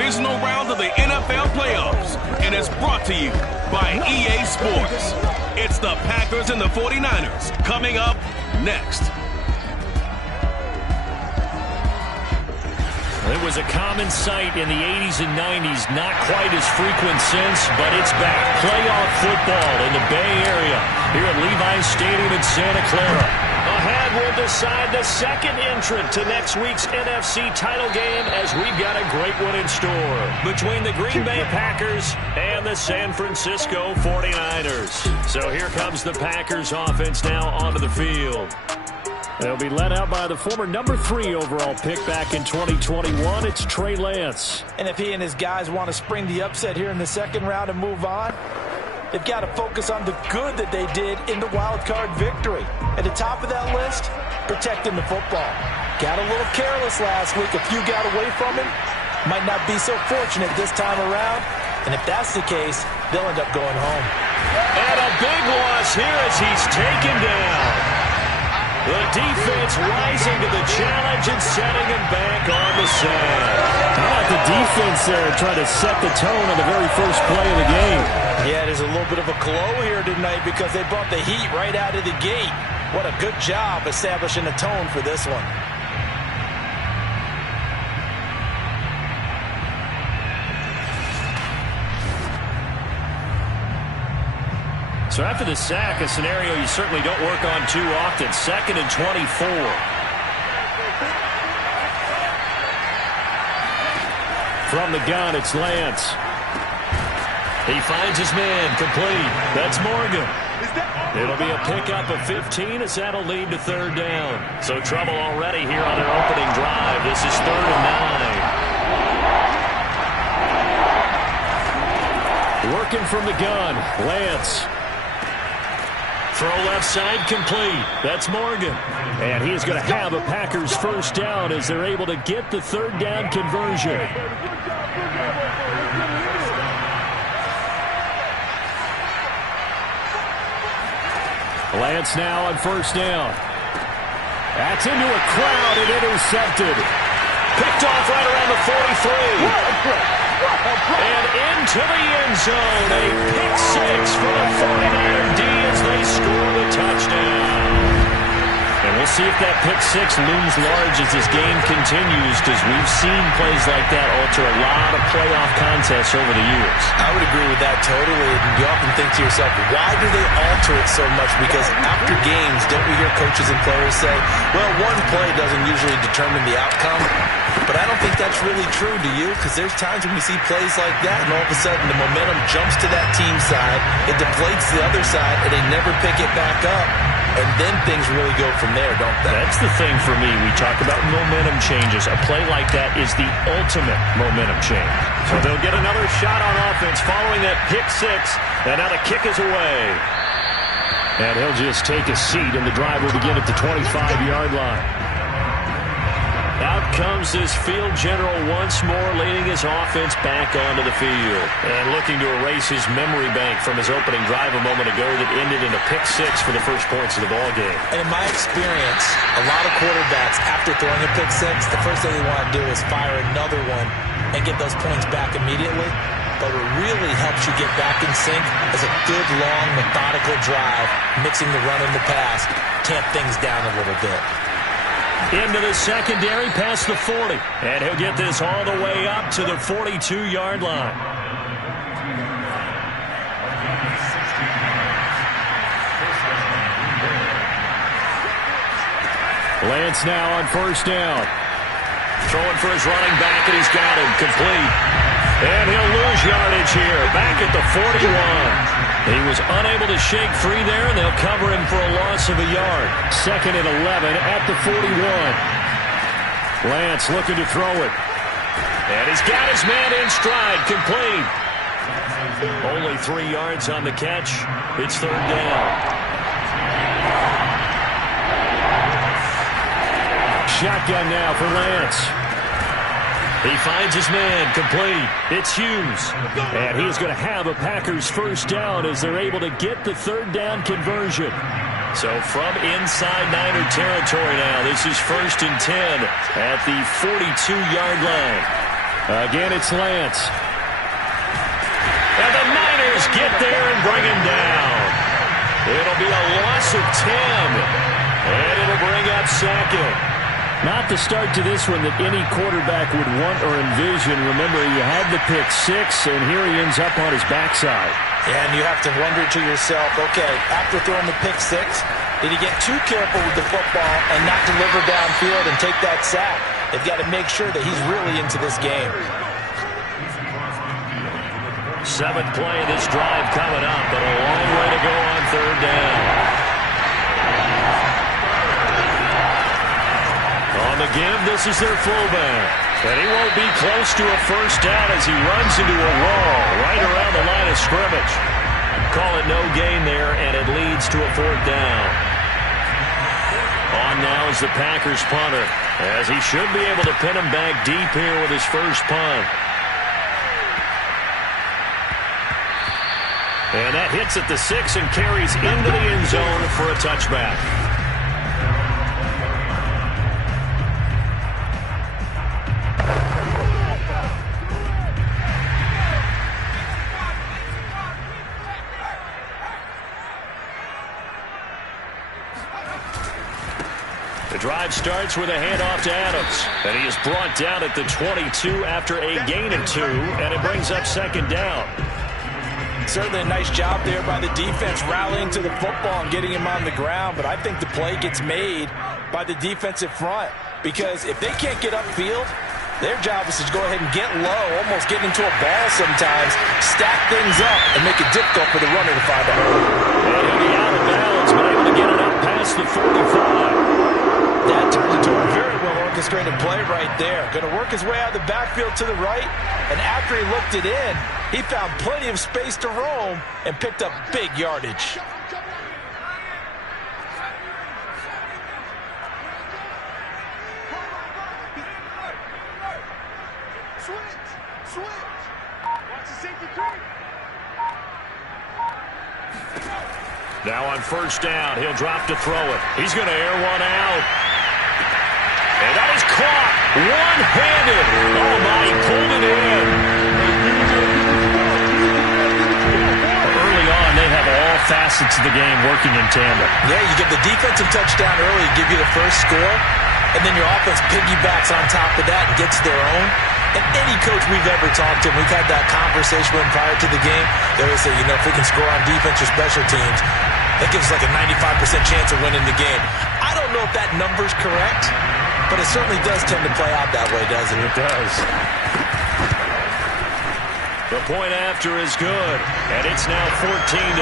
divisional round of the NFL playoffs, and it's brought to you by EA Sports. It's the Packers and the 49ers coming up next. It was a common sight in the 80s and 90s, not quite as frequent since, but it's back. Playoff football in the Bay Area here at Levi's Stadium in Santa Clara. Ahead, we'll decide the second entrant to next week's NFC title game as we've got a great one in store between the Green Bay Packers and the San Francisco 49ers. So here comes the Packers offense now onto the field. They'll be led out by the former number 3 overall pick back in 2021. It's Trey Lance. And if he and his guys want to spring the upset here in the second round and move on, they've got to focus on the good that they did in the wild card victory. At the top of that list, protecting the football. Got a little careless last week. A few got away from him. Might not be so fortunate this time around. And if that's the case, they'll end up going home. And a big loss here as he's taken down. The defense rising to the challenge and setting him back on the side. How about the defense there trying to set the tone on the very first play of the game? Yeah, there's a little bit of a glow here tonight because they brought the heat right out of the gate. What a good job establishing a tone for this one. So after the sack, a scenario you certainly don't work on too often. 2nd and 24. From the gun, it's Lance. He finds his man, complete. That's Morgan. It'll be a pickup of 15 as that'll lead to third down. So trouble already here on their opening drive. This is 3rd and 9. Working from the gun, Lance. Throw left side, complete. That's Morgan. And he's going to have a Packers first down as they're able to get the third down conversion. Lance now on first down. That's into a crowd and intercepted. Picked off right around the 43. And into the end zone. A pick 6 for the 49er D as they score the touchdown. And we'll see if that pick 6 looms large as this game continues, because we've seen plays like that alter a lot of playoff contests over the years. I would agree with that totally. And you often think to yourself, why do they alter it so much? Because after games, don't we hear coaches and players say, well, one play doesn't usually determine the outcome? But I don't think that's really true, do you? Because there's times when we see plays like that, and all of a sudden the momentum jumps to that team side, it deflates the other side, and they never pick it back up. And then things really go from there, don't they? That's the thing for me. We talk about momentum changes. A play like that is the ultimate momentum change. So they'll get another shot on offense following that pick 6, and now the kick is away. And he'll just take a seat, and the drive will begin at the 25-yard line. Out comes this field general once more, leading his offense back onto the field. And looking to erase his memory bank from his opening drive a moment ago that ended in a pick 6 for the first points of the ballgame. And in my experience, a lot of quarterbacks, after throwing a pick 6, the first thing they want to do is fire another one and get those points back immediately. But what really helps you get back in sync is a good, long, methodical drive, mixing the run and the pass, tamp things down a little bit. Into the secondary past the 40. And he'll get this all the way up to the 42-yard line. Lance now on first down. Throwing for his running back, and he's got him complete. And he'll lose yardage here, back at the 41. He was unable to shake free there, and they'll cover him for a loss of a yard. 2nd and 11 at the 41. Lance looking to throw it. And he's got his man in stride, complete. Only 3 yards on the catch. It's third down. Shotgun now for Lance. He finds his man, complete. It's Hughes. And he's going to have a Packers first down as they're able to get the third down conversion. So from inside Niner territory now, this is 1st and 10 at the 42-yard line. Again, it's Lance. And the Niners get there and bring him down. It'll be a loss of 10. And it'll bring up second. Not the start to this one that any quarterback would want or envision. Remember, he had the pick 6, and here he ends up on his backside. And you have to wonder to yourself, okay, after throwing the pick 6, did he get too careful with the football and not deliver downfield and take that sack? They've got to make sure that he's really into this game. 7th play of this drive coming up, but a long way to go on 3rd down. On the give, this is their fullback. And he won't be close to a first down as he runs into a wall right around the line of scrimmage. Call it no gain there, and it leads to a 4th down. On now is the Packers punter, as he should be able to pin him back deep here with his first punt. And that hits at the 6 and carries into the end zone for a touchback. The drive starts with a handoff to Adams, and he is brought down at the 22 after a gain of 2, and it brings up 2nd down. Certainly a nice job there by the defense rallying to the football and getting him on the ground, but I think the play gets made by the defensive front, because if they can't get upfield, their job is to go ahead and get low, almost get into a ball sometimes, stack things up, and make it difficult for the runner to find a hole. And he'll be out of bounds, but able to get it up past the 45. That turned into a very well-orchestrated play right there. Going to work his way out of the backfield to the right, and after he looked it in, he found plenty of space to roam and picked up big yardage. Now on 1st down, he'll drop to throw it. He's going to air one out. And that is caught one-handed. Oh, my, he pulled it in. Early on, they have all facets of the game working in tandem. Yeah, you get the defensive touchdown early, give you the first score, and then your offense piggybacks on top of that and gets their own. And any coach we've ever talked to, we've had that conversation with prior to the game, they always say, you know, if we can score on defense or special teams, that gives us like a 95% chance of winning the game. I don't know if that number's correct, but it certainly does tend to play out that way, doesn't it? It does. The point after is good, and it's now 14-0.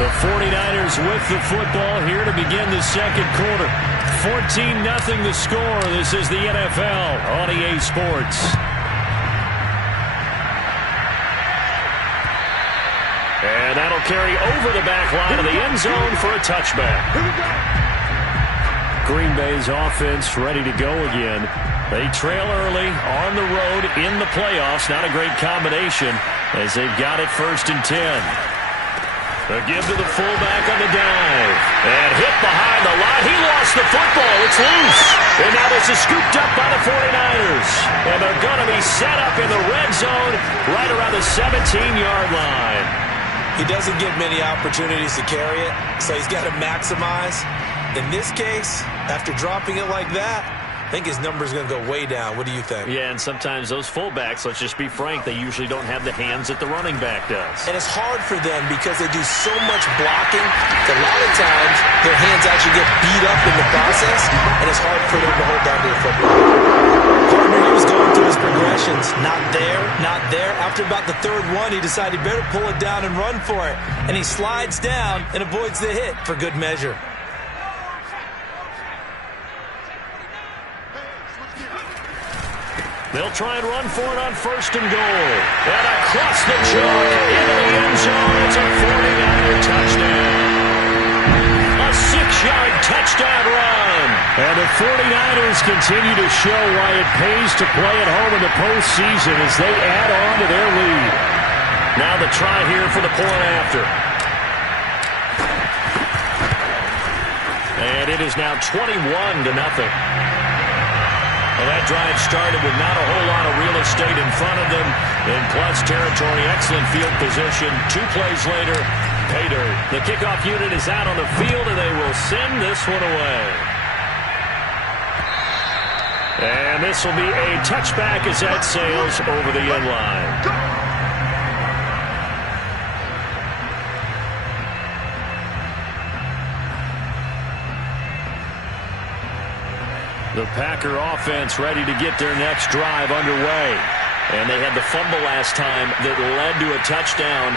The 49ers with the football here to begin the 2nd quarter. 14-0 the score. This is the NFL on EA Sports. And that'll carry over the back line of the end zone for a touchback. Green Bay's offense ready to go again. They trail early on the road in the playoffs. Not a great combination as they've got it 1st and 10. The give to the fullback on the dive. And hit behind the line. He lost the football. It's loose. And now this is scooped up by the 49ers. And they're going to be set up in the red zone right around the 17-yard line. He doesn't get many opportunities to carry it, so he's got to maximize. In this case, after dropping it like that, I think his number's going to go way down. What do you think? Yeah, and sometimes those fullbacks, let's just be frank, they usually don't have the hands that the running back does. And it's hard for them because they do so much blocking that a lot of times their hands actually get beat up in the process, and it's hard for them to hold on to the football. Gardner, he was going through his progressions. Not there, not there. After about the 3rd one, he decided he better pull it down and run for it. And he slides down and avoids the hit for good measure. They'll try and run for it on 1st and goal. And across the chalk into the end zone. It's a 49er touchdown. A 6-yard touchdown run. And the 49ers continue to show why it pays to play at home in the postseason as they add on to their lead. Now the try here for the point after. And it is now 21-0. Well, that drive started with not a whole lot of real estate in front of them. In clutch territory, excellent field position. 2 plays later, pay dirt. The kickoff unit is out on the field, and they will send this one away. And this will be a touchback as that sails over the end line. The Packer offense ready to get their next drive underway. And they had the fumble last time that led to a touchdown.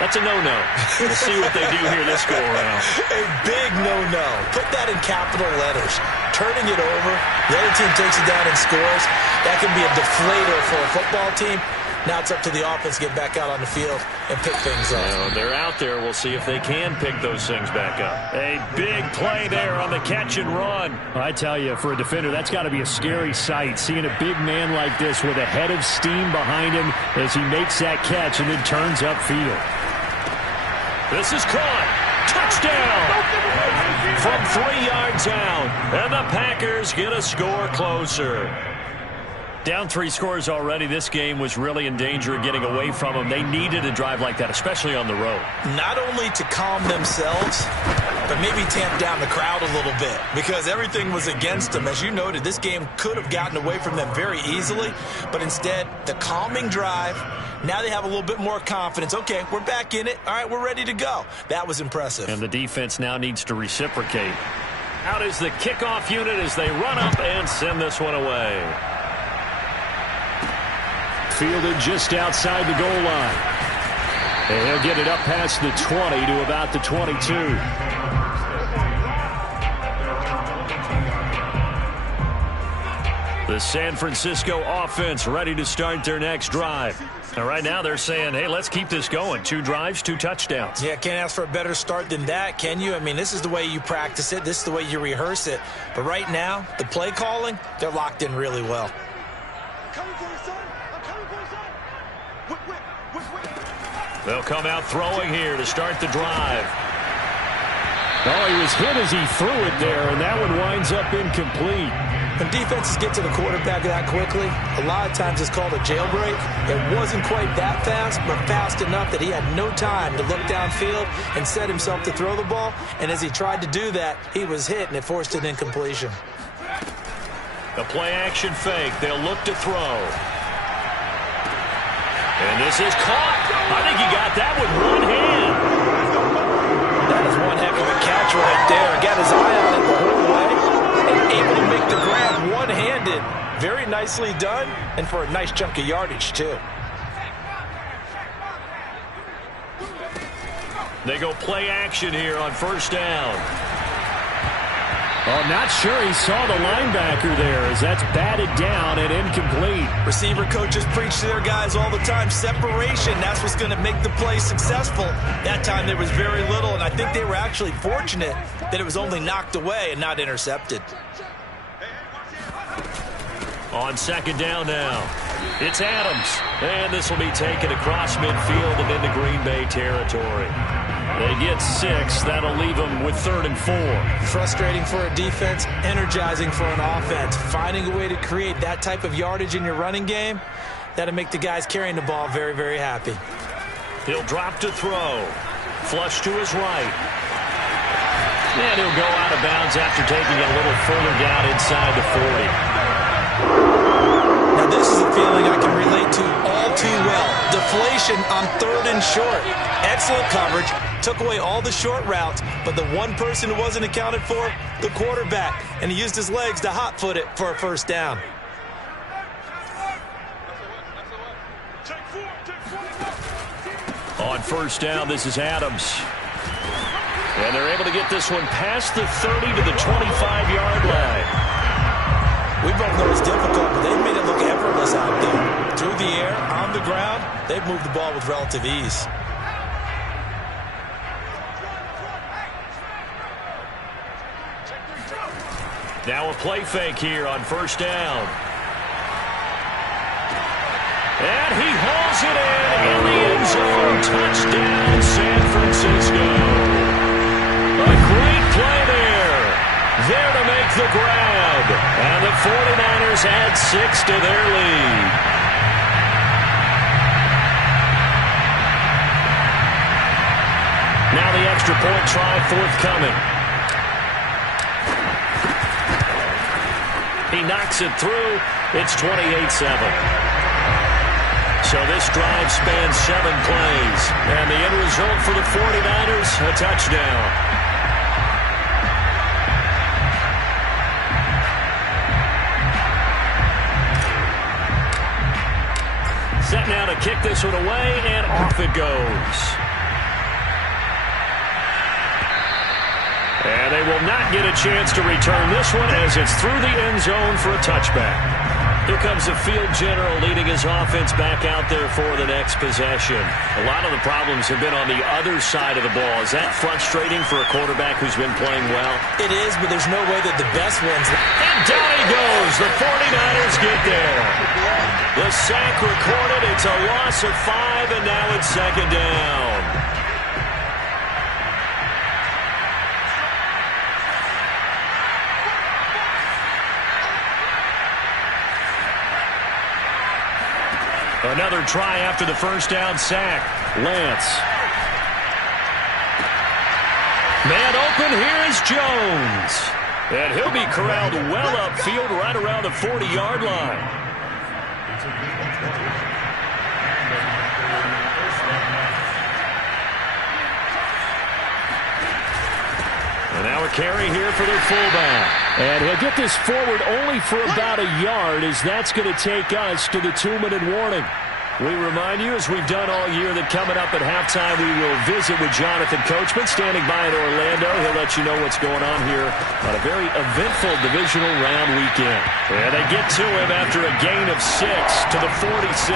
That's a no-no. We'll see what they do here this go-around. A big no-no. Put that in capital letters. Turning it over, the other team takes it down and scores. That can be a deflator for a football team. Now it's up to the offense to get back out on the field and pick things up. Well, they're out there. We'll see if they can pick those things back up. A big play there on the catch and run. I tell you, for a defender, that's got to be a scary sight, seeing a big man like this with a head of steam behind him as he makes that catch and then turns upfield. This is caught. Touchdown! From 3 yards out. And the Packers get a score closer. Down 3 scores already. This game was really in danger of getting away from them. They needed a drive like that, especially on the road. Not only to calm themselves, but maybe tamp down the crowd a little bit, because everything was against them. As you noted, this game could have gotten away from them very easily, but instead, the calming drive, now they have a little bit more confidence. Okay, we're back in it. All right, we're ready to go. That was impressive. And the defense now needs to reciprocate. Out is the kickoff unit as they run up and send this one away. Fielded just outside the goal line. And he'll get it up past the 20 to about the 22. The San Francisco offense ready to start their next drive. And right now they're saying, hey, let's keep this going. 2 drives, 2 touchdowns. Yeah, can't ask for a better start than that, can you? I mean, this is the way you practice it. This is the way you rehearse it. But right now, the play calling, they're locked in really well. They'll come out throwing here to start the drive. Oh, he was hit as he threw it there, and that one winds up incomplete. When defenses get to the quarterback that quickly, a lot of times it's called a jailbreak. It wasn't quite that fast, but fast enough that he had no time to look downfield and set himself to throw the ball. And as he tried to do that, he was hit, and it forced an incompletion. The play-action fake. They'll look to throw. And this is caught. I think he got that with one hand. That is one heck of a catch right there. Got his eye on it the whole way and able to make the grab one-handed. Very nicely done, and for a nice chunk of yardage, too. They go play action here on first down. Oh, not sure he saw the linebacker there as that's batted down and incomplete. Receiver coaches preach to their guys all the time. Separation, that's what's going to make the play successful. That time there was very little, and I think they were actually fortunate that it was only knocked away and not intercepted. On second down now, it's Adams. And this will be taken across midfield and into Green Bay territory. They get 6. That'll leave them with 3rd and 4. Frustrating for a defense, energizing for an offense. Finding a way to create that type of yardage in your running game, that'll make the guys carrying the ball very, very happy. He'll drop to throw. Flush to his right. And he'll go out of bounds after taking it a little further down inside the 40. Now this is a feeling I can relate to all too well. Deflation on 3rd and short. Excellent coverage. Took away all the short routes, but the one person who wasn't accounted for, the quarterback. And he used his legs to hot-foot it for a first down. On first down, this is Adams. And they're able to get this one past the 30 to the 25-yard line. We both know it's difficult, but they've made it look effortless out there. Through the air, on the ground, they've moved the ball with relative ease. Now a play fake here on first down. And he hauls it in the end zone. Touchdown, San Francisco. A great play there. There to make the grab. And the 49ers add 6 to their lead. Now the extra point try forthcoming. He knocks it through. It's 28-7. So this drive spans 7 plays. And the end result for the 49ers, a touchdown. Set now to kick this one away, and off it goes. And they will not get a chance to return this one as it's through the end zone for a touchback. Here comes the field general leading his offense back out there for the next possession. A lot of the problems have been on the other side of the ball. Is that frustrating for a quarterback who's been playing well? It is, but there's no way that the best ones... And down he goes. The 49ers get there. The sack recorded. It's a loss of 5, and now it's second down. Another try after the first down sack. Lance. Man open, here is Jones. And he'll be corralled well upfield right around the 40-yard line. And now a carry here for their fullback. And he'll get this forward only for about a yard, as that's going to take us to the 2-minute warning. We remind you, as we've done all year, that coming up at halftime we will visit with Jonathan Coachman standing by in Orlando. He'll let you know what's going on here on a very eventful divisional round weekend. And they get to him after a gain of 6 to the 46.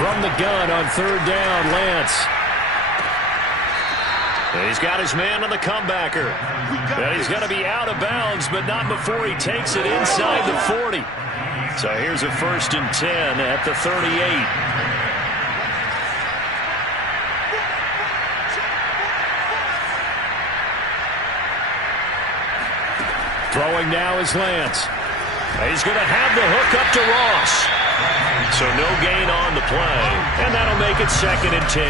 From the gun on third down, Lance. And he's got his man on the comebacker. And he's going to be out of bounds, but not before he takes it inside the 40. So here's a 1st and 10 at the 38. Throwing now is Lance. He's going to have the hook up to Ross. So no gain on the play, and that'll make it 2nd and 10.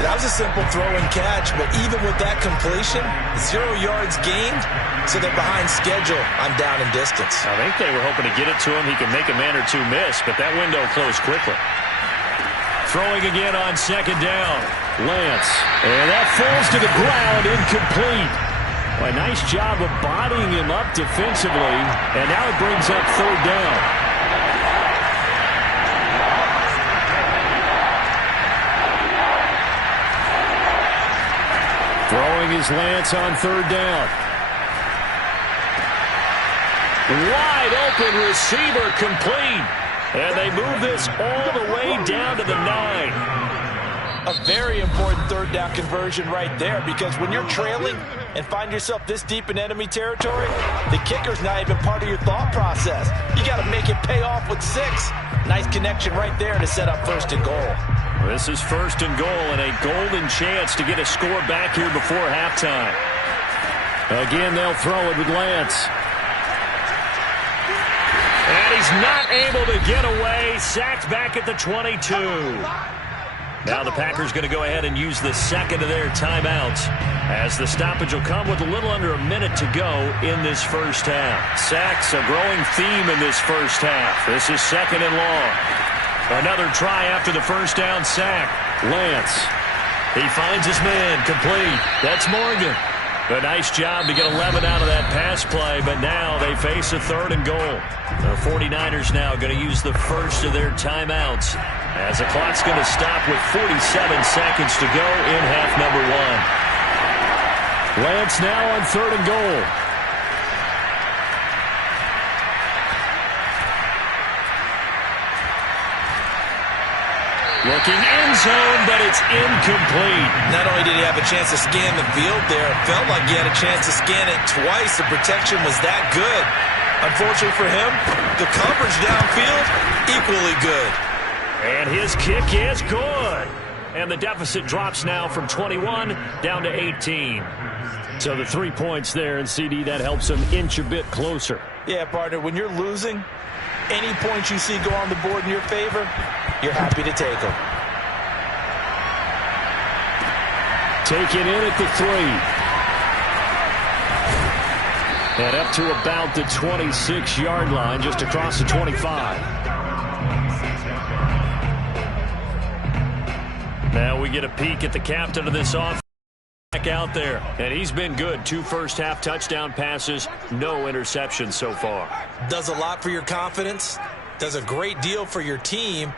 That was a simple throw and catch, but even with that completion, 0 yards gained, so they're behind schedule on down and distance. I think they were hoping to get it to him. He could make a man or two miss, but that window closed quickly. Throwing again on 2nd down. Lance. And that falls to the ground, incomplete. Well, a nice job of bodying him up defensively, and now it brings up 3rd down. Throwing is Lance on 3rd down. Wide open receiver complete. And they move this all the way down to the 9. A very important 3rd down conversion right there, because when you're trailing and find yourself this deep in enemy territory, the kicker's not even part of your thought process. You got to make it pay off with 6. Nice connection right there to set up 1st and goal. This is 1st and goal and a golden chance to get a score back here before halftime. Again, they'll throw it with Lance. And he's not able to get away. Sacked back at the 22. Now the Packers going to go ahead and use the 2nd of their timeouts, as the stoppage will come with a little under a minute to go in this first half. Sacks a growing theme in this first half. This is 2nd and long. Another try after the first down sack. Lance. He finds his man. Complete. That's Morgan. A nice job to get 11 out of that pass play, but now they face a 3rd and goal. The 49ers now going to use the first of their timeouts, as the clock's going to stop with 47 seconds to go in half number 1. Lance now on 3rd and goal. Looking end zone, but it's incomplete. Not only did he have a chance to scan the field there, it felt like he had a chance to scan it twice. The protection was that good. Unfortunately for him, the coverage downfield, equally good. And his kick is good. And the deficit drops now from 21 down to 18. So the 3 points there, and CD, that helps them inch a bit closer. Yeah, partner, when you're losing, any points you see go on the board in your favor, you're happy to take them. Taken in at the 3. And up to about the 26-yard line, just across the 25. Now we get a peek at the captain of this offense. Back out there, and he's been good. 2 first-half touchdown passes, no interceptions so far. Does a lot for your confidence, does a great deal for your team,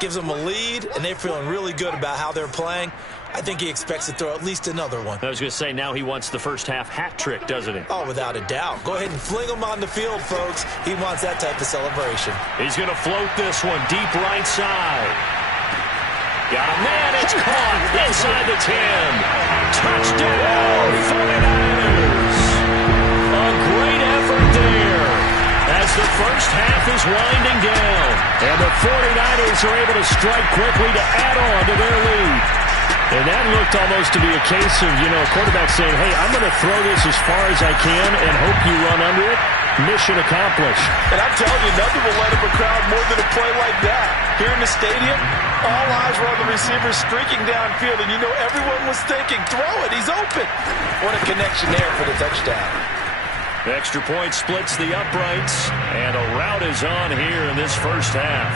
gives them a lead, and they're feeling really good about how they're playing. I think he expects to throw at least another one. I was going to say, now he wants the first-half hat trick, doesn't he? Oh, without a doubt. Go ahead and fling him on the field, folks. He wants that type of celebration. He's going to float this one deep right side. Got a man, it's caught inside the 10. Touchdown, 49ers. A great effort there as the first half is winding down. And the 49ers are able to strike quickly to add on to their lead. And that looked almost to be a case of, a quarterback saying, hey, I'm going to throw this as far as I can and hope you run under it. Mission accomplished. And I'm telling you, nothing will light up a crowd more than a play like that. Here in the stadium, all eyes were on the receiver streaking downfield, and everyone was thinking, throw it, he's open. What a connection there for the touchdown. The extra point splits the uprights, and a rout is on here in this first half.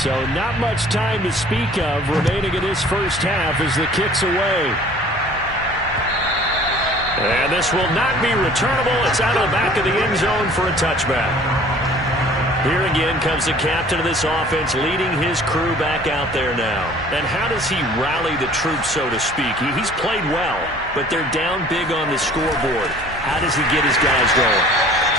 So not much time to speak of remaining in this first half as the kick's away. And this will not be returnable. It's out of the back of the end zone for a touchback. Here again comes the captain of this offense leading his crew back out there now. And how does he rally the troops, so to speak? He's played well, but they're down big on the scoreboard. How does he get his guys going?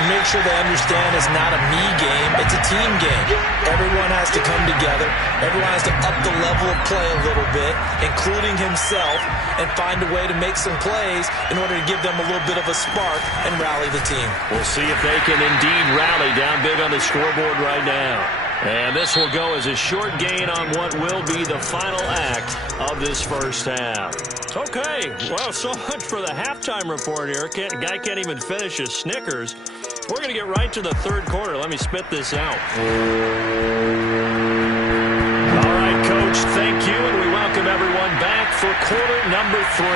To make sure they understand it's not a me game, it's a team game. Everyone has to come together. Everyone has to up the level of play a little bit, including himself, and find a way to make some plays in order to give them a little bit of a spark and rally the team. We'll see if they can indeed rally down big on the scoreboard right now. And this will go as a short gain on what will be the final act of this first half. Okay, well, so much for the halftime report here. Guy can't even finish his Snickers. We're going to get right to the third quarter. Let me spit this out. All right, Coach, thank you, and we welcome everyone back for quarter number 3.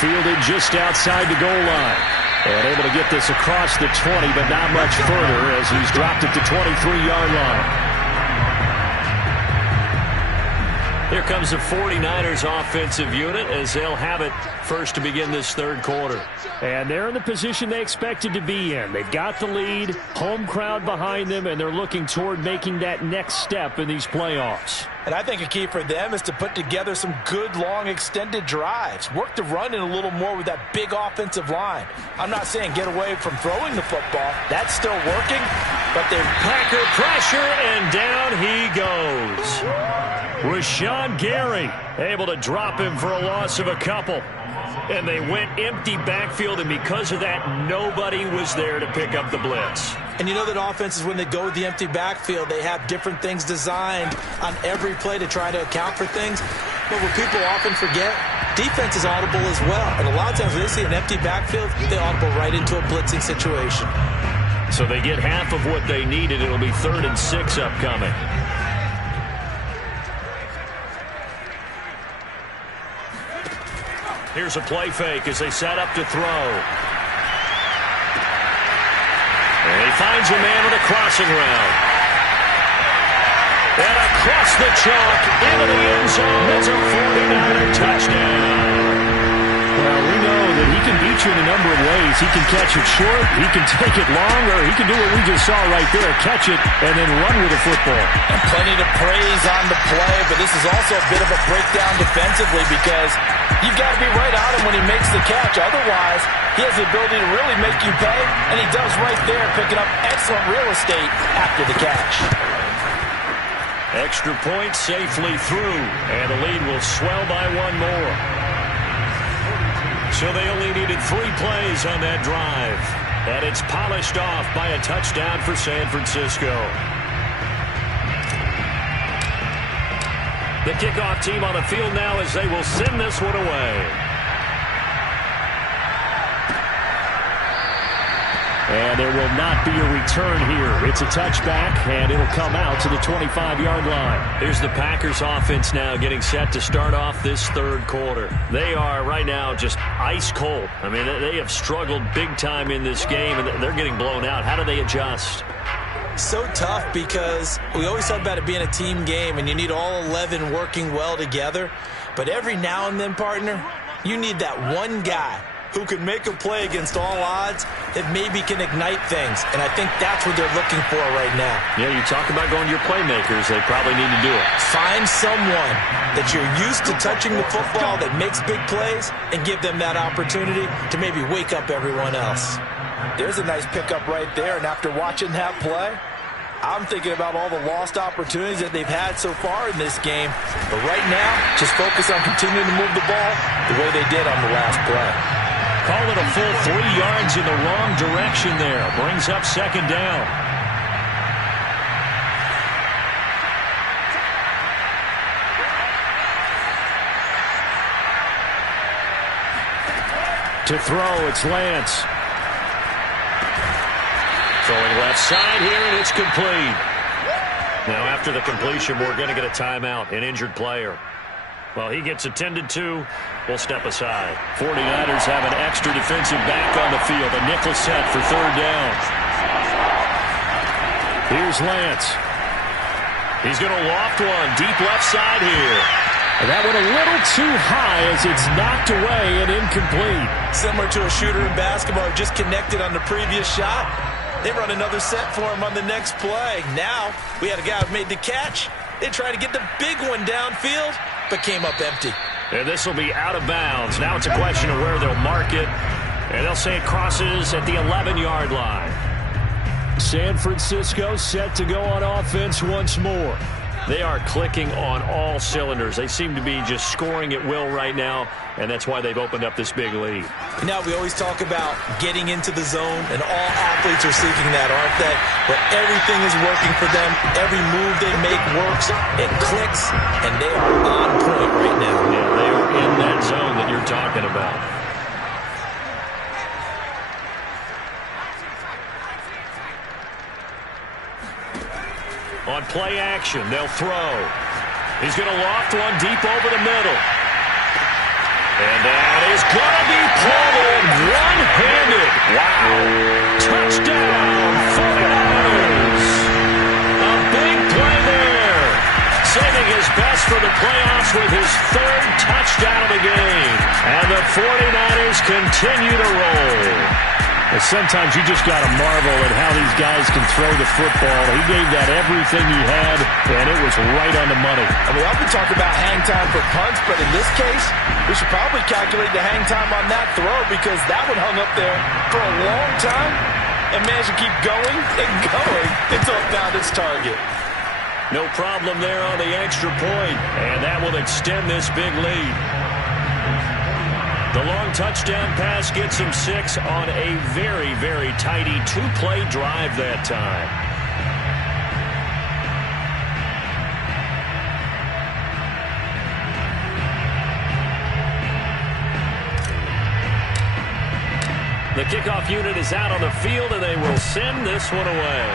Fielded just outside the goal line. And able to get this across the 20, but not much further as he's dropped it to 23-yard line. Here comes the 49ers offensive unit as they'll have it first to begin this third quarter. And they're in the position they expected to be in. They've got the lead, home crowd behind them, and they're looking toward making that next step in these playoffs. And I think a key for them is to put together some good, long, extended drives. Work the run in a little more with that big offensive line. I'm not saying get away from throwing the football. That's still working, but they're Packer pressure, and down he goes. Rashawn Gary able to drop him for a loss of a couple. And they went empty backfield, and because of that, nobody was there to pick up the blitz. And you know that offenses, when they go with the empty backfield, they have different things designed on every play to try to account for things. But what people often forget, defense is audible as well. And a lot of times when they see an empty backfield, they audible right into a blitzing situation. So they get half of what they needed. It'll be 3rd and 6 upcoming. Here's a play fake as they set up to throw. And he finds a man with a crossing route. And across the chalk into the end zone. It's a 49er touchdown. Well, we know that he can beat you in a number of ways. He can catch it short, he can take it long, or he can do what we just saw right there, catch it and then run with the football. And plenty to praise on the play, but this is also a bit of a breakdown defensively because you've got to be right on him when he makes the catch. Otherwise, he has the ability to really make you pay, and he does right there, picking up excellent real estate after the catch. Extra point safely through, and the lead will swell by one more. So they only needed 3 plays on that drive. And it's polished off by a touchdown for San Francisco. The kickoff team on the field now as they will send this one away. And there will not be a return here. It's a touchback, and it'll come out to the 25-yard line. Here's the Packers offense now getting set to start off this third quarter. They are right now just ice cold. I mean, they have struggled big time in this game, and they're getting blown out. How do they adjust? So tough because we always talk about it being a team game, and you need all 11 working well together. But every now and then, partner, you need that one guy who can make a play against all odds that maybe can ignite things. And I think that's what they're looking for right now. Yeah, you talk about going to your playmakers. They probably need to do it. Find someone that you're used to touching the football that makes big plays and give them that opportunity to maybe wake up everyone else. There's a nice pickup right there. And after watching that play, I'm thinking about all the lost opportunities that they've had so far in this game. But right now, just focus on continuing to move the ball the way they did on the last play. Call it a full 3 yards in the wrong direction there. Brings up second down. To throw, it's Lance. Throwing left side here, and it's complete. Now, after the completion, we're going to get a timeout, an injured player. Well, he gets attended to. We'll step aside. 49ers have an extra defensive back on the field. A nickel set for third down. Here's Lance. He's going to loft one. Deep left side here. And that went a little too high as it's knocked away and incomplete. Similar to a shooter in basketball who just connected on the previous shot. They run another set for him on the next play. Now, we had a guy who made the catch. They tried to get the big one downfield, but came up empty. And this will be out of bounds. Now it's a question of where they'll mark it. And they'll say it crosses at the 11-yard line. San Francisco set to go on offense once more. They are clicking on all cylinders. They seem to be just scoring at will right now, and that's why they've opened up this big lead. Now, we always talk about getting into the zone, and all athletes are seeking that, aren't they? But everything is working for them. Every move they make works. It clicks, and they are on point right now. Yeah, they are in that zone that you're talking about. On play action, they'll throw. He's going to loft one deep over the middle. And that is going to be pulled in one-handed. Wow. Touchdown, 49ers. A big play there. Saving his best for the playoffs with his third touchdown of the game. And the 49ers continue to roll. Sometimes you just got to marvel at how these guys can throw the football. He gave that everything he had, and it was right on the money. I mean, I've been talking about hang time for punts, but in this case, we should probably calculate the hang time on that throw because that one hung up there for a long time and managed to keep going and going until it found its target. No problem there on the extra point, and that will extend this big lead. The long touchdown pass gets him 6 on a very, very tidy 2-play drive that time. The kickoff unit is out on the field, and they will send this one away.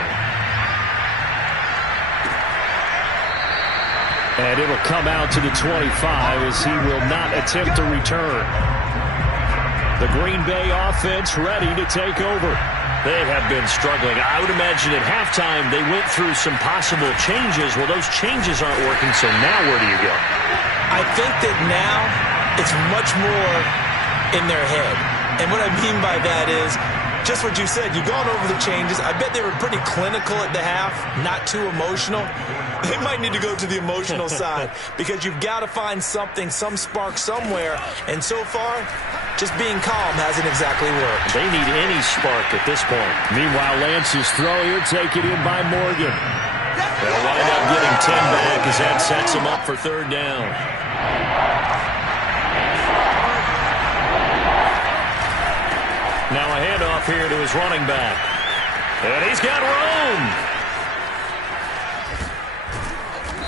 And it'll come out to the 25 as he will not attempt to return. The Green Bay offense ready to take over. They have been struggling. I would imagine at halftime they went through some possible changes. Well, those changes aren't working, so now where do you go? I think that now it's much more in their head. And what I mean by that is just what you said. You've gone over the changes. I bet they were pretty clinical at the half, not too emotional. They might need to go to the emotional side because you've got to find something, some spark somewhere. And so far, just being calm hasn't exactly worked. They need any spark at this point. Meanwhile, Lance's throw here taken in by Morgan. They'll wind up getting 10 back as that sets them up for third down. Now a handoff here to his running back. And he's got room.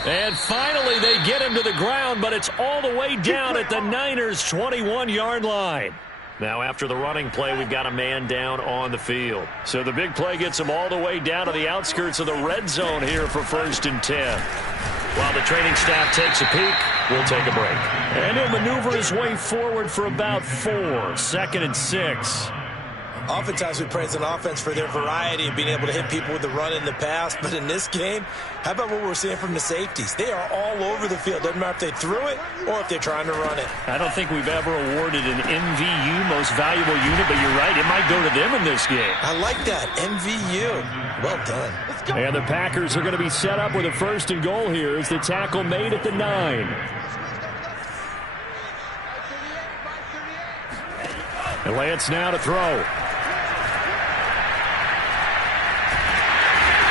And finally, they get him to the ground, but it's all the way down at the Niners' 21-yard line. Now, after the running play, we've got a man down on the field. So the big play gets him all the way down to the outskirts of the red zone here for 1st and 10. While the training staff takes a peek, we'll take a break. And he'll maneuver his way forward for about 4. 2nd and 6. Oftentimes we praise an offense for their variety of being able to hit people with the run in the pass. But in this game, how about what we're seeing from the safeties? They are all over the field. Doesn't matter if they threw it or if they're trying to run it. I don't think we've ever awarded an MVU, most valuable unit, but you're right. It might go to them in this game. I like that. MVU. Well done. And the Packers are going to be set up with a 1st and goal here as the tackle made at the 9. And Lance now to throw.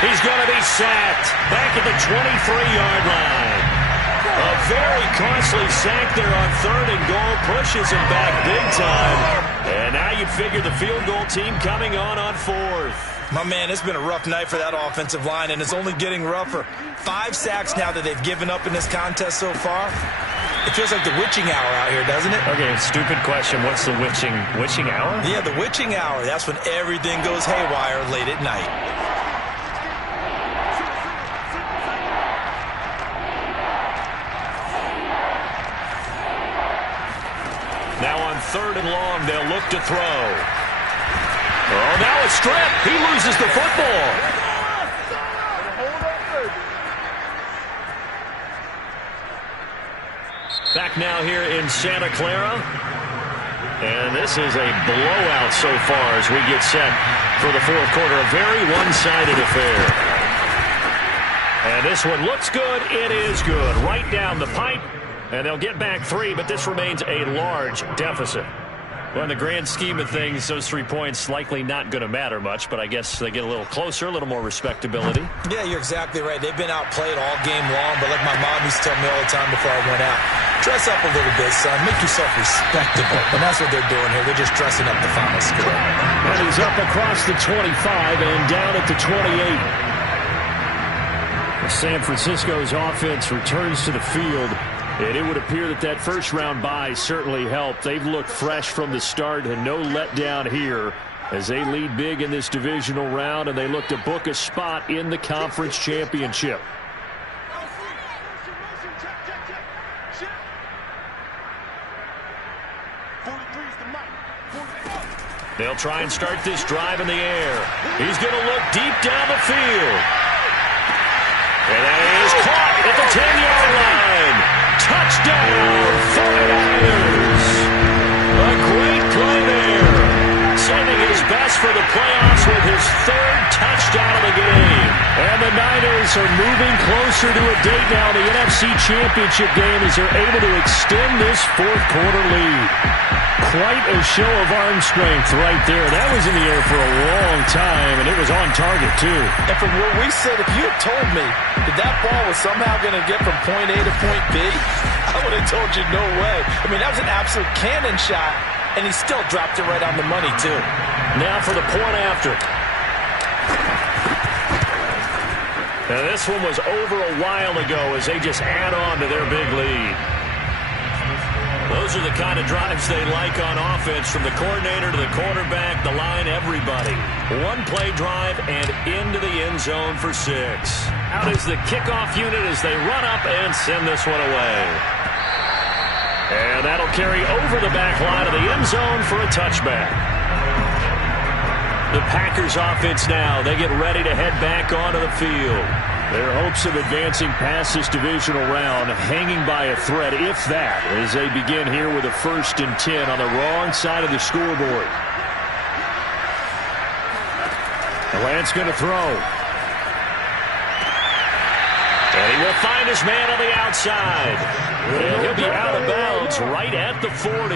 He's going to be sacked back at the 23-yard line. A very costly sack there on 3rd and goal. Pushes him back big time. And now you figure the field goal team coming on 4th. My man, it's been a rough night for that offensive line, and it's only getting rougher. 5 sacks now that they've given up in this contest so far. It feels like the witching hour out here, doesn't it? Okay, stupid question. What's the witching hour? Yeah, the witching hour. That's when everything goes haywire late at night. Now on 3rd and long, they'll look to throw. Oh, now a strip. He loses the football. Back now here in Santa Clara. And this is a blowout so far as we get set for the 4th quarter. A very one-sided affair. And this one looks good. It is good. Right down the pipe. And they'll get back 3, but this remains a large deficit. Well, in the grand scheme of things, those 3 points likely not going to matter much, but I guess they get a little closer, a little more respectability. Yeah, you're exactly right. They've been outplayed all game long, but like my mom used to tell me all the time before I went out, dress up a little bit, son. Make yourself respectable. And that's what they're doing here. They're just dressing up the final score. And he's up across the 25 and down at the 28. San Francisco's offense returns to the field. And it would appear that that first-round bye certainly helped. They've looked fresh from the start and no letdown here as they lead big in this divisional round, and they look to book a spot in the conference championship. They'll try and start this drive in the air. He's going to look deep down the field. And that is caught at the 10-yard line. Touchdown, 49ers. A great play there. Sending his best for the playoffs with his 3rd touchdown of the game. And the Niners are moving closer to a date now in the NFC Championship game as they're able to extend this 4th quarter lead. Quite a show of arm strength right there. That was in the air for a long time, and it was on target, too. And from where we sit, if you had told me that ball was somehow going to get from point A to point B, I would have told you no way. I mean, that was an absolute cannon shot, and he still dropped it right on the money, too. Now for the point after. Now this one was over a while ago as they just add on to their big lead. Those are the kind of drives they like on offense, from the coordinator to the quarterback, the line, everybody. One play drive and into the end zone for 6. Out is the kickoff unit as they run up and send this one away. And that'll carry over the back line of the end zone for a touchback. The Packers offense now, they get ready to head back onto the field. Their hopes of advancing past this divisional round hanging by a thread, if that, as they begin here with a 1st and 10 on the wrong side of the scoreboard. Lance going to throw. And he will find his man on the outside. And he'll be out of bounds right at the 40.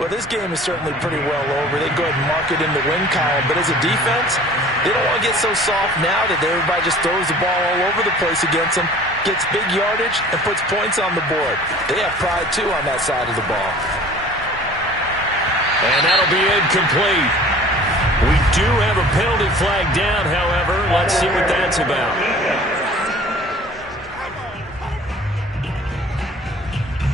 Well, this game is certainly pretty well over. They go ahead and mark it in the win column. But as a defense, they don't want to get so soft now that everybody just throws the ball all over the place against them, gets big yardage, and puts points on the board. They have pride, too, on that side of the ball. And that'll be incomplete. We do have a penalty flag down, however. Let's see what that's about.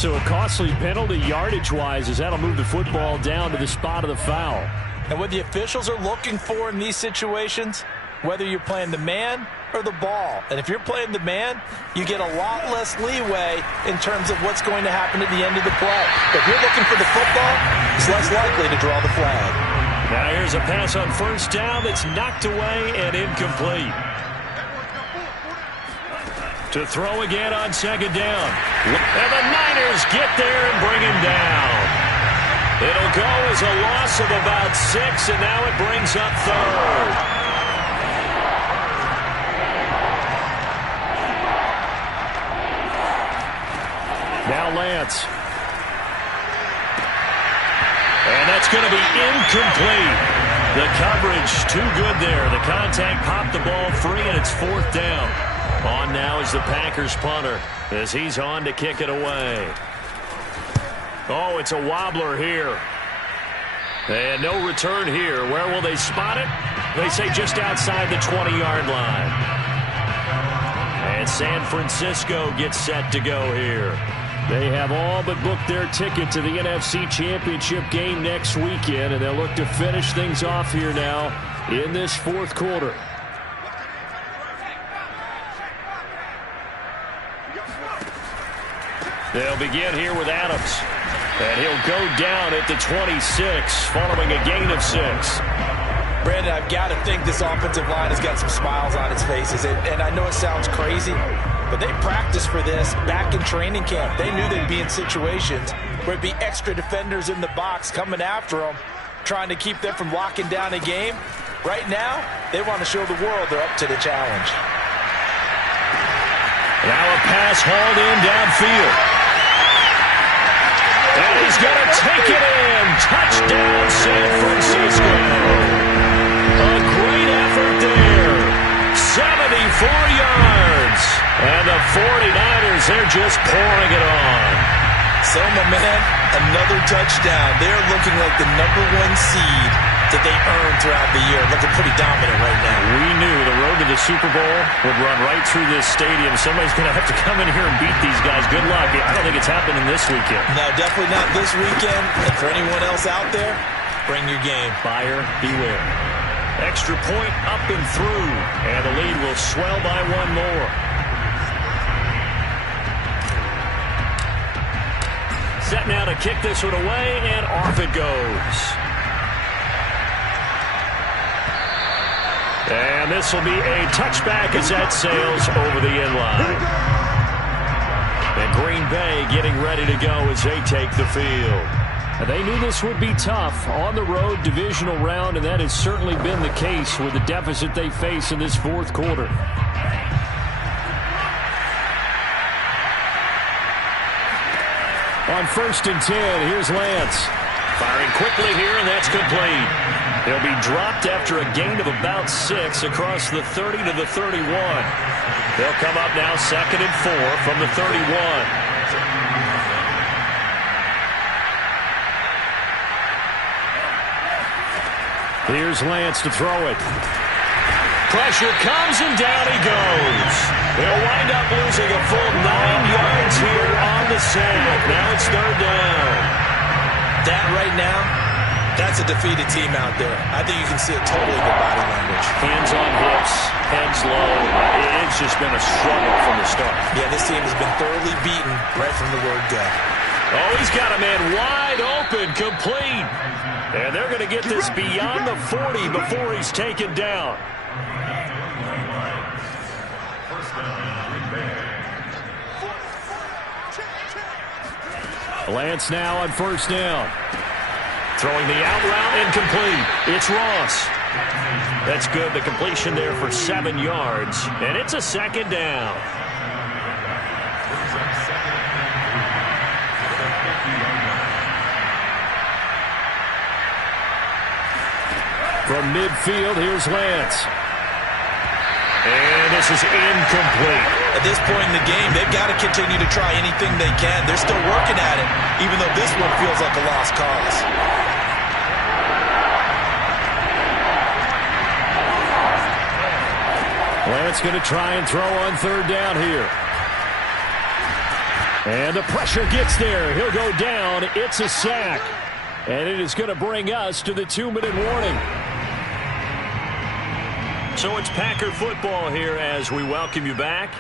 So a costly penalty yardage-wise as that'll move the football down to the spot of the foul. And what the officials are looking for in these situations, whether you're playing the man or the ball. And if you're playing the man, you get a lot less leeway in terms of what's going to happen at the end of the play. If you're looking for the football, it's less likely to draw the flag. Now here's a pass on first down that's knocked away and incomplete. To throw again on second down. And the Niners get there and bring him down. It'll go as a loss of about 6, and now it brings up third. Now Lance. And that's going to be incomplete. The coverage too good there. The contact popped the ball free, and it's fourth down. On now is the Packers punter as he's on to kick it away. Oh, it's a wobbler here. And no return here. Where will they spot it? They say just outside the 20-yard line. And San Francisco gets set to go here. They have all but booked their ticket to the NFC Championship game next weekend, and they'll look to finish things off here now in this fourth quarter. They'll begin here with Adams. And he'll go down at the 26 following a gain of 6. Brandon, I've got to think this offensive line has got some smiles on its faces. And I know it sounds crazy, but they practiced for this back in training camp. They knew they'd be in situations where it'd be extra defenders in the box coming after them, trying to keep them from locking down a game. Right now, they want to show the world they're up to the challenge. Now a pass hauled in downfield. And he's going to take it in. Touchdown, San Francisco. A great effort there. 74 yards. And the 49ers, they're just pouring it on. So, my man, another touchdown. They're looking like the #1 seed that they earned throughout the year. Looking pretty dominant right now. We knew the road to the Super Bowl would run right through this stadium. Somebody's going to have to come in here and beat these guys. Good luck. I don't think it's happening this weekend. No, definitely not this weekend. And for anyone else out there, bring your game. Buyer beware. Extra point up and through. And the lead will swell by one more. Set now to kick this one away, and off it goes. And this will be a touchback as that sails over the end line. And Green Bay getting ready to go as they take the field. And they knew this would be tough on the road divisional round, and that has certainly been the case with the deficit they face in this fourth quarter. On 1st and 10, here's Lance. Firing quickly here, and that's complete. He'll be dropped after a gain of about 6 across the 30 to the 31. They'll come up now 2nd and 4 from the 31. Here's Lance to throw it. Pressure comes, and down he goes. They'll wind up losing a full 9 yards here on the sack. Now it's 3rd down. That right now, that's a defeated team out there. I think you can see it totally in their body language. Hands on hips, heads low. It's just been a struggle from the start. Yeah, this team has been thoroughly beaten right from the word go. Oh, he's got a man wide open, complete. And they're going to get this beyond the 40 before he's taken down. Lance now on 1st down. Throwing the out route, incomplete. It's Ross. That's good. The completion there for 7 yards. And it's a 2nd down. From midfield, here's Lance. And this is incomplete. At this point in the game, they've got to continue to try anything they can. They're still working at it, even though this one feels like a lost cause. Lance going to try and throw on 3rd down here. And the pressure gets there. He'll go down. It's a sack. And it is going to bring us to the 2-minute warning. So it's Packer football here as we welcome you back.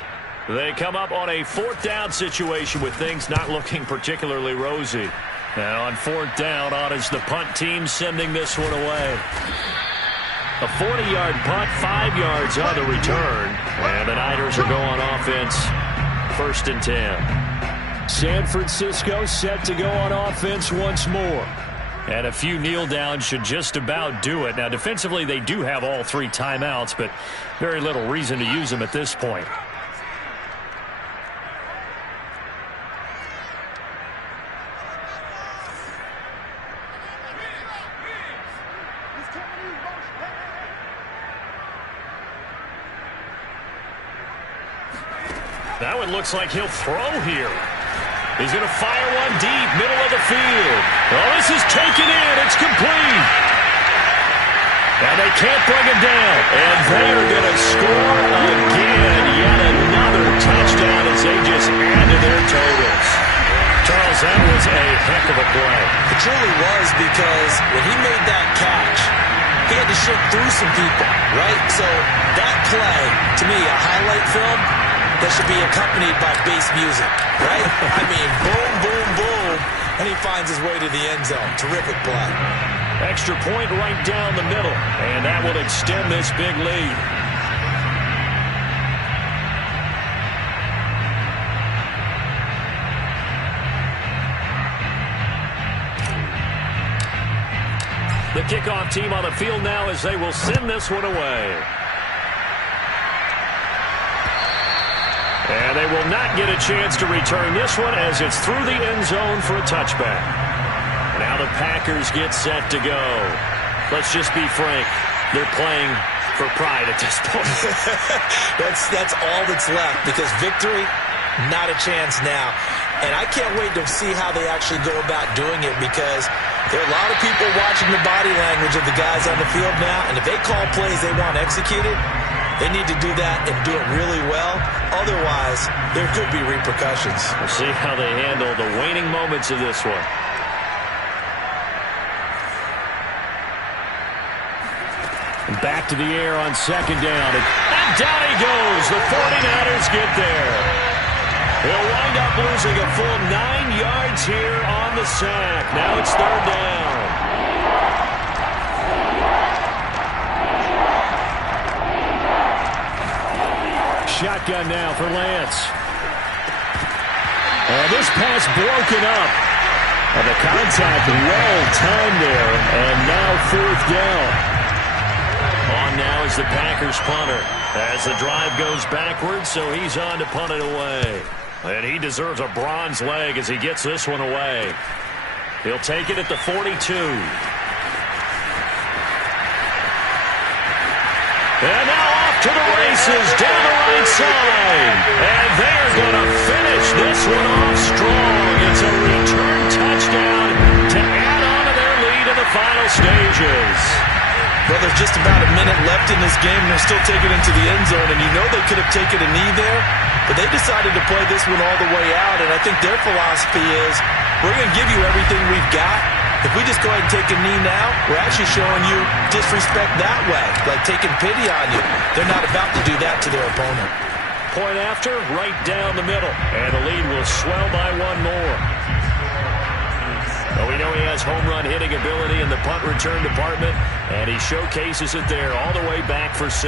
They come up on a 4th down situation with things not looking particularly rosy. And on 4th down, on is the punt team sending this one away. A 40-yard punt, 5 yards on the return. And the Niners are going offense, 1st and 10. San Francisco set to go on offense once more. And a few kneel downs should just about do it. Now, defensively, they do have all 3 timeouts, but very little reason to use them at this point. That one looks like he'll throw here. He's going to fire one deep, middle of the field. Oh, this is taken in. It's complete. And they can't bring him down. And they're going to score again. Yet another touchdown as they just add to their totals. Charles, that was a heck of a play. It truly was, because when he made that catch, he had to shake through some people, right? So that play, to me, a highlight film that should be accompanied by bass music, right? I mean, boom, boom, boom, and he finds his way to the end zone. Terrific play. Extra point right down the middle, and that will extend this big lead. The kickoff team on the field now as they will send this one away. And they will not get a chance to return this one as it's through the end zone for a touchback. Now the Packers get set to go. Let's just be frank. They're playing for pride at this point. That's all that's left, because victory, not a chance now. And I can't wait to see how they actually go about doing it, because there are a lot of people watching the body language of the guys on the field now, and if they call plays they want executed, they need to do that and do it really well. Otherwise, there could be repercussions. We'll see how they handle the waning moments of this one. And back to the air on 2nd down. And down he goes. The 49ers get there. He'll wind up losing a full 9 yards here on the sack. Now it's 3rd down. Shotgun now for Lance. And this pass broken up. And the contact well timed there. And now 4th down. On now is the Packers punter. As the drive goes backwards, so he's on to punt it away. And he deserves a bronze leg as he gets this one away. He'll take it at the 42. And now off to the races down the right side. And they're going to finish this one off strong. It's a return touchdown to add on to their lead in the final stages. Well, there's just about a minute left in this game, and they're still taking it into the end zone. And you know they could have taken a knee there, but they decided to play this one all the way out. And I think their philosophy is, we're going to give you everything we've got. If we just go ahead and take a knee now, we're actually showing you disrespect that way, like taking pity on you. They're not about to do that to their opponent. Point after, right down the middle. And the lead will swell by 1 more. Well, we know he has home run hitting ability in the punt return department, and he showcases it there all the way back for 6.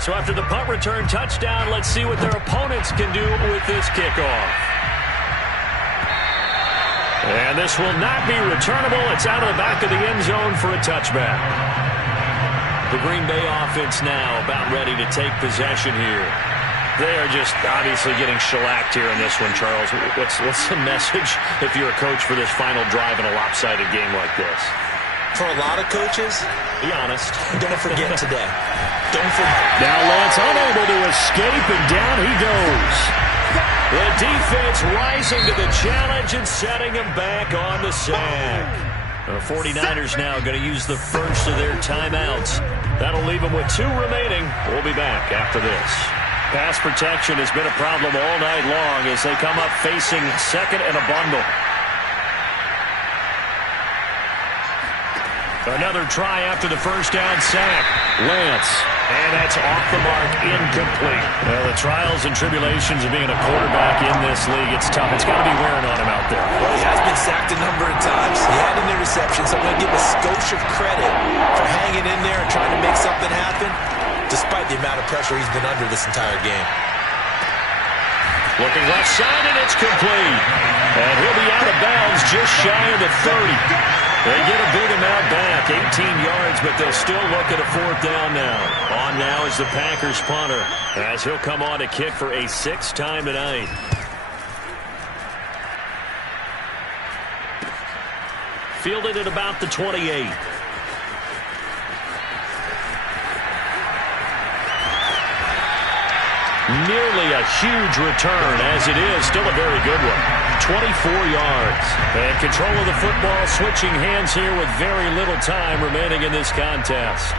So after the punt return touchdown, let's see what their opponents can do with this kickoff. And this will not be returnable. It's out of the back of the end zone for a touchback. The Green Bay offense now about ready to take possession here. They are just obviously getting shellacked here in this one, Charles. What's the message if you're a coach for this final drive in a lopsided game like this? For a lot of coaches, be honest, don't forget today. Don't forget. Now Lance unable to escape, and down he goes. The defense rising to the challenge and setting him back on the sack. The 49ers now going to use the first of their timeouts. That'll leave them with 2 remaining. We'll be back after this. Pass protection has been a problem all night long as they come up facing second and a bundle. Another try after the first down sack. Lance. And that's off the mark, incomplete. Well, the trials and tribulations of being a quarterback in this league, it's tough. It's got to be wearing on him out there. Well, he has been sacked a number of times. He had an interception, so I'm going to give a skosh of credit for hanging in there and trying to make something happen, despite the amount of pressure he's been under this entire game. Looking left side, and it's complete. And he'll be out of bounds just shy of the 30. They get a big amount back, 18 yards, but they'll still look at a 4th down now. On now is the Packers punter, as he'll come on to kick for a 6th time tonight. Fielded at about the 28. Nearly a huge return, as it is still a very good one. 24 yards. And control of the football switching hands here with very little time remaining in this contest.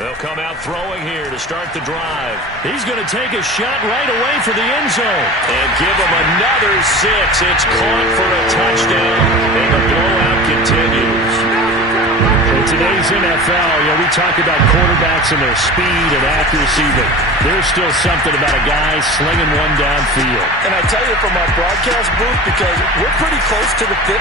They'll come out throwing here to start the drive. He's going to take a shot right away for the end zone. And give him another 6. It's caught for a touchdown. And the blowout continues. In today's NFL, we talk about quarterbacks and their speed and accuracy, but there's still something about a guy slinging one downfield. And I tell you from our broadcast booth, because we're pretty close to the 50,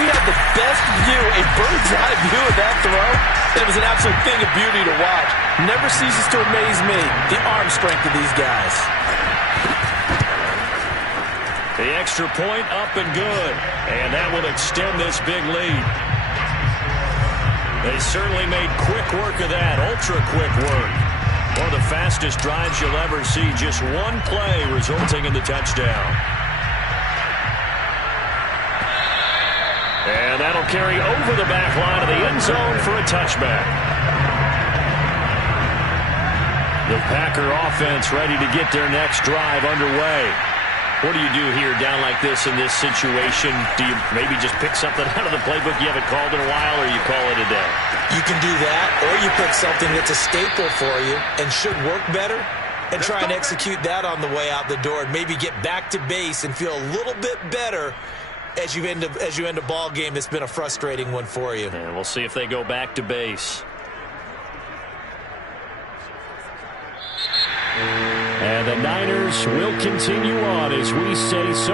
we have the best view, a bird's-eye view of that throw. It was an absolute thing of beauty to watch. Never ceases to amaze me, the arm strength of these guys. The extra point up and good. And that will extend this big lead. They certainly made quick work of that, ultra-quick work. One of the fastest drives you'll ever see, just one play resulting in the touchdown. And that'll carry over the back line of the end zone for a touchback. The Packer offense ready to get their next drive underway. What do you do here down like this in this situation? Do you maybe just pick something out of the playbook you haven't called in a while, or you call it a day? You can do that, or you pick something that's a staple for you and should work better and try and execute that on the way out the door and maybe get back to base and feel a little bit better as you end a ball game that's been a frustrating one for you. And we'll see if they go back to base. And the Niners will continue on as we say so.